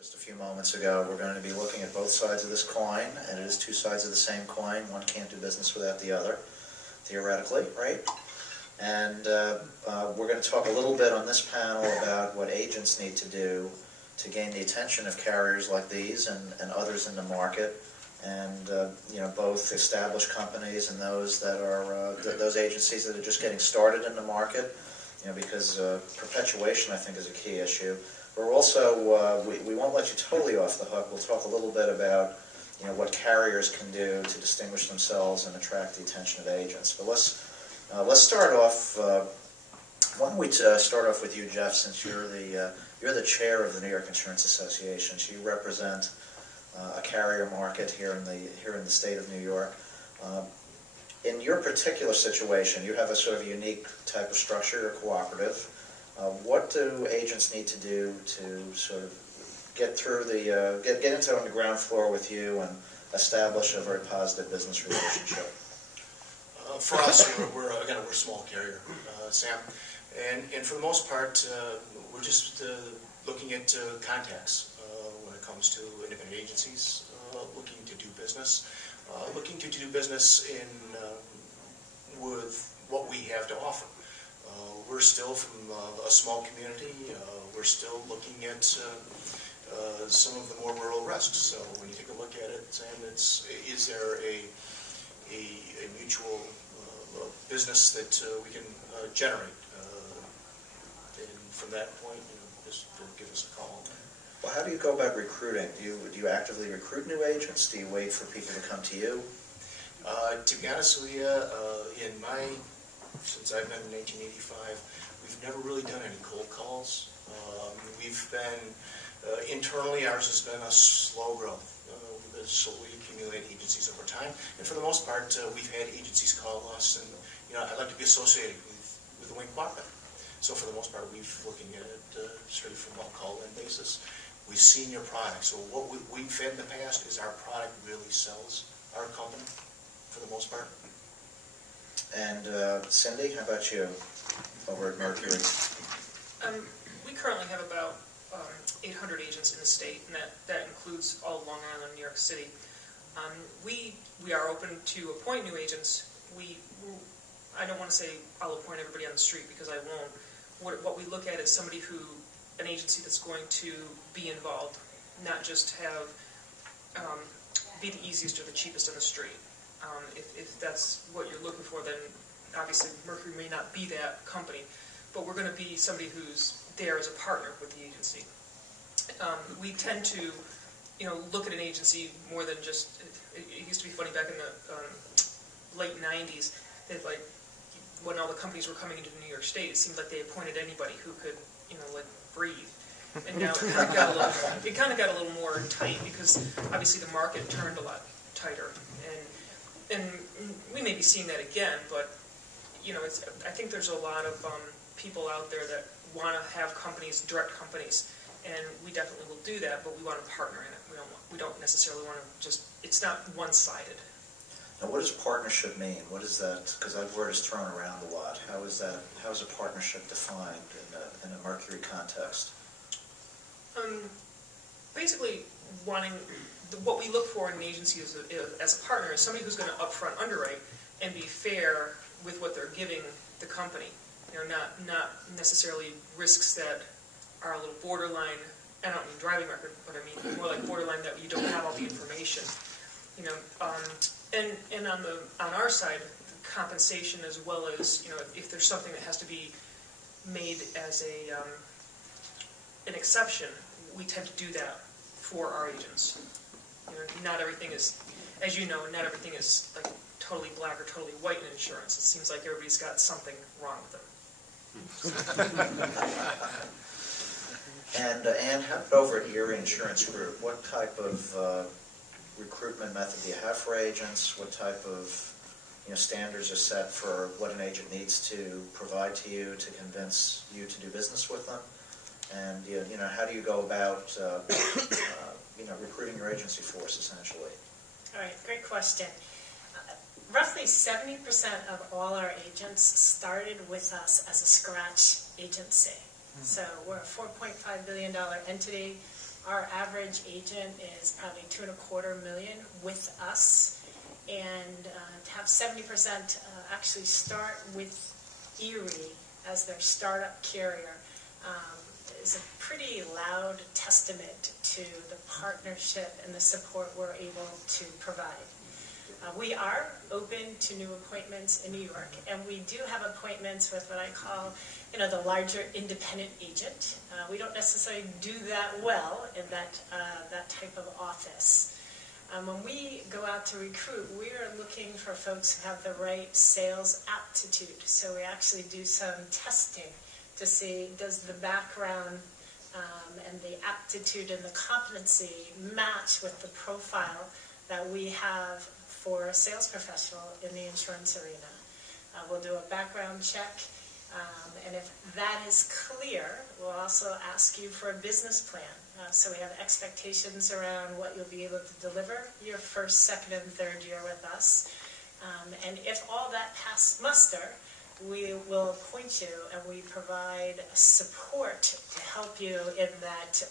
just a few moments ago, we're going to be looking at both sides of this coin, and it is two sides of the same coin. One can't do business without the other, theoretically, right? And we're going to talk a little bit on this panel about what agents need to do to gain the attention of carriers like these and others in the market, and both established companies and those that are those agencies that are just getting started in the market. Because perpetuation, I think, is a key issue. We're also, we won't let you totally off the hook. We'll talk a little bit about, what carriers can do to distinguish themselves and attract the attention of agents. But let's start off. Why don't we start off with you, Jeff, since you're the chair of the New York Insurance Association. So you represent a carrier market here in the state of New York. In your particular situation, you have a sort of unique type of structure, you're cooperative. What do agents need to do to sort of get through the get into on the ground floor with you and establish a very positive business relationship? For us, we're a small carrier, Sam, and for the most part, we're just looking at contacts when it comes to independent agencies, looking to do business in with what we have to offer. We're still from a small community. We're still looking at some of the more rural risks. So when you take a look at it, Sam, is there a mutual business that we can generate? And from that point, just give us a call. Well, how do you go about recruiting? Do you actively recruit new agents? Do you wait for people to come to you? To be honest with you, since I've been in 1985, we've never really done any cold calls. We've been, internally, ours has been a slow growth. We've been slowly accumulating agencies over time. And for the most part, we've had agencies call us, and I'd like to be associated with the Wing Cooperative. So for the most part, we've looking at it straight from a call-in basis. We've seen your product. So what we've had in the past is our product really sells our company for the most part. And Cindy, how about you over at Mercury? We currently have about 800 agents in the state, and that includes all of Long Island, New York City. We are open to appoint new agents. I don't want to say I'll appoint everybody on the street, because I won't. What we look at is an agency that's going to be involved, not just have be the easiest or the cheapest on the street. If that's what you're looking for, then obviously Mercury may not be that company, but we're going to be somebody who's there as a partner with the agency. We tend to, look at an agency more than just. It used to be funny back in the late '90s. That when all the companies were coming into New York State, it seemed like they appointed anybody who could, breathe. And now it kind of got a little more tight, because obviously the market turned a lot tighter. And we may be seeing that again, but I think there's a lot of people out there that want to have companies, direct companies, and we definitely will do that. But we want to partner in it. We don't necessarily want to just. It's not one-sided. Now, what does partnership mean? What is that? Because that word is thrown around a lot. How is that? How is a partnership defined in a Mercury context? Basically, what we look for in an agency as a partner is somebody who's going to upfront underwrite and be fair with what they're giving the company. Not necessarily risks that are a little borderline. I don't mean driving record, but I mean more like borderline that you don't have all the information. And on our side, compensation, as well as if there's something that has to be made as an exception, we tend to do that for our agents. Not everything is, as you know, not everything is like totally black or totally white in insurance. It seems like everybody's got something wrong with them. And Anne, how about over at Erie Insurance Group? What type of recruitment method do you have for agents? What type of standards are set for what an agent needs to provide to you to convince you to do business with them? And how do you go about recruiting your agency force, essentially? All right, great question. Roughly 70% of all our agents started with us as a scratch agency. So we're a $4.5 billion entity. Our average agent is probably $2.25 million with us, and to have 70% actually start with Erie as their startup carrier is a pretty loud testament to the partnership and the support we're able to provide. We are open to new appointments in New York, and we do have appointments with what I call, the larger independent agent. We don't necessarily do that well in that type of office. When we go out to recruit, we are looking for folks who have the right sales aptitude. So we actually do some testing to see, does the background and the aptitude and the competency match with the profile that we have for a sales professional in the insurance arena. We'll do a background check, and if that is clear, we'll also ask you for a business plan. So we have expectations around what you'll be able to deliver your first, second, and third year with us. And if all that pass muster, we will appoint you, and we provide support to help you in that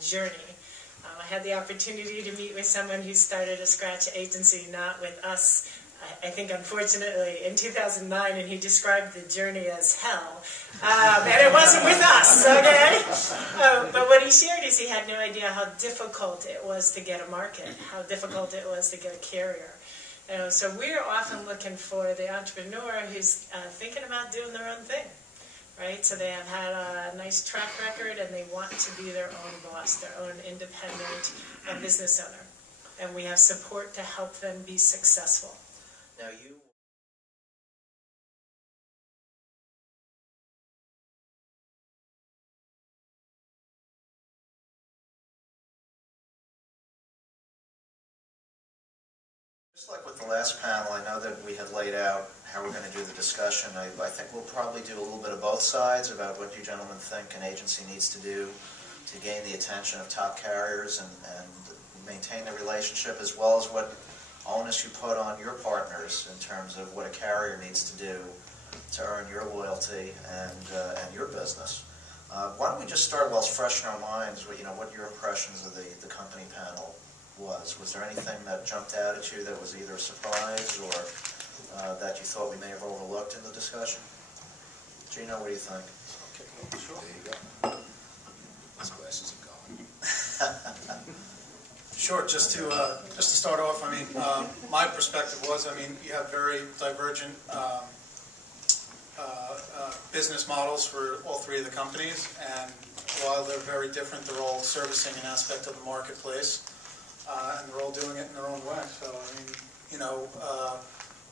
journey. I had the opportunity to meet with someone who started a scratch agency, not with us, I think unfortunately, in 2009, and he described the journey as hell. And it wasn't with us, okay? But what he shared is he had no idea how difficult it was to get a market, how difficult it was to get a carrier. So we're often looking for the entrepreneur who's thinking about doing their own thing. Right? So they have had a nice track record, and they want to be their own boss, their own independent business owner. And we have support to help them be successful. Now you... Just like with the last panel, I know that we had laid out how we're going to do the discussion. I think we'll probably do a little bit of both sides about what you gentlemen think an agency needs to do to gain the attention of top carriers and maintain the relationship, as well as what onus you put on your partners in terms of what a carrier needs to do to earn your loyalty and your business. Why don't we just start while it's fresh in our minds, what your impressions of the company panel was. Was there anything that jumped out at you that was either a surprise or that you thought we may have overlooked in the discussion? Gino, what do you think? Okay, sure. There you go. Those glasses are gone. Sure. Just to start off, my perspective was, you have very divergent business models for all three of the companies, and while they're very different, they're all servicing an aspect of the marketplace, and they're all doing it in their own way. So,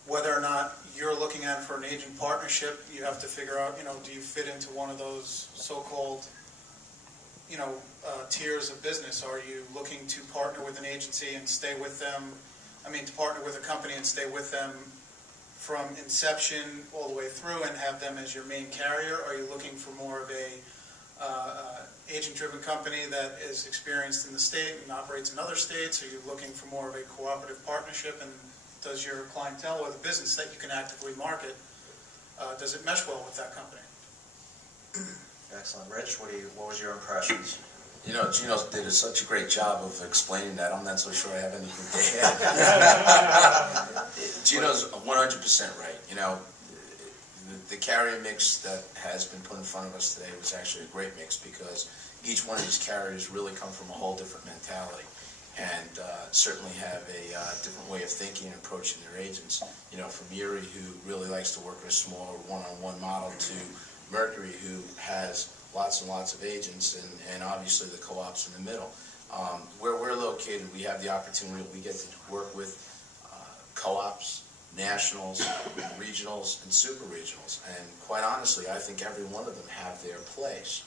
whether or not you're looking at for an agent partnership, you have to figure out, do you fit into one of those so-called, tiers of business? Are you looking to partner with an agency and stay with them? To partner with a company and stay with them from inception all the way through and have them as your main carrier? Are you looking for more of a agent-driven company that is experienced in the state and operates in other states? Are you looking for more of a cooperative partnership, and does your clientele or the business that you can actively market, does it mesh well with that company? Excellent. Rich, what was your impressions? Gino did such a great job of explaining that. I'm not so sure I have anything to add. Gino's 100% right. The carrier mix that has been put in front of us today was actually a great mix, because each one of these carriers really come from a whole different mentality and certainly have a different way of thinking and approaching their agents. From Erie, who really likes to work with a smaller one-on-one model, to Mercury, who has lots and lots of agents, and obviously the co-ops in the middle. Where we're located, we have the opportunity, we get to work with co-ops, nationals, regionals, and super regionals. And quite honestly, I think every one of them have their place.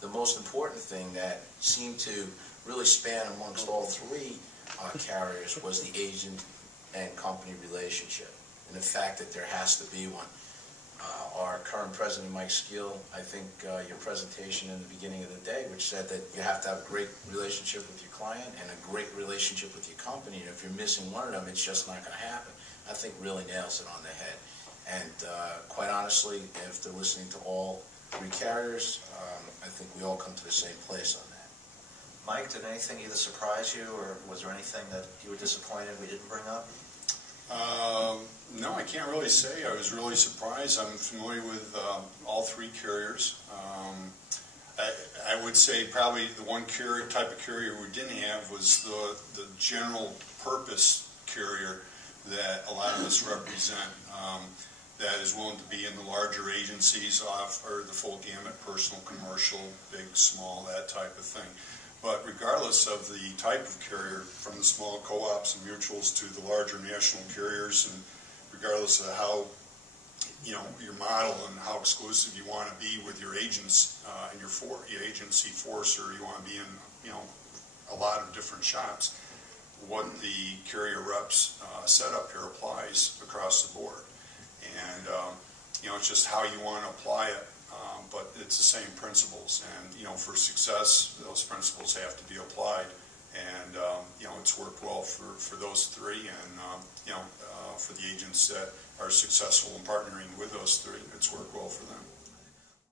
The most important thing that seemed to really span amongst all three carriers was the agent and company relationship, and the fact that there has to be one. Our current president, Mike Skill, I think your presentation in the beginning of the day, which said that you have to have a great relationship with your client and a great relationship with your company, and if you're missing one of them, it's just not going to happen, I think really nails it on the head. And quite honestly, after listening to all three carriers, I think we all come to the same place on that. Mike, did anything either surprise you, or was there anything that you were disappointed we didn't bring up? No, I can't really say. I was really surprised. I'm familiar with all three carriers. I would say probably the one carrier, type of carrier we didn't have was the general purpose carrier that a lot of us represent, that is willing to be in the larger agencies, offer the full gamut, personal, commercial, big, small, that type of thing. But regardless of the type of carrier, from the small co-ops and mutuals to the larger national carriers, and regardless of how, your model and how exclusive you want to be with your agents and your agency force, or you want to be in, a lot of different shops, what the carrier reps set up here applies across the board. And, it's just how you want to apply it. But it's the same principles, and for success, those principles have to be applied, and it's worked well for those three, and for the agents that are successful in partnering with those three, it's worked well for them.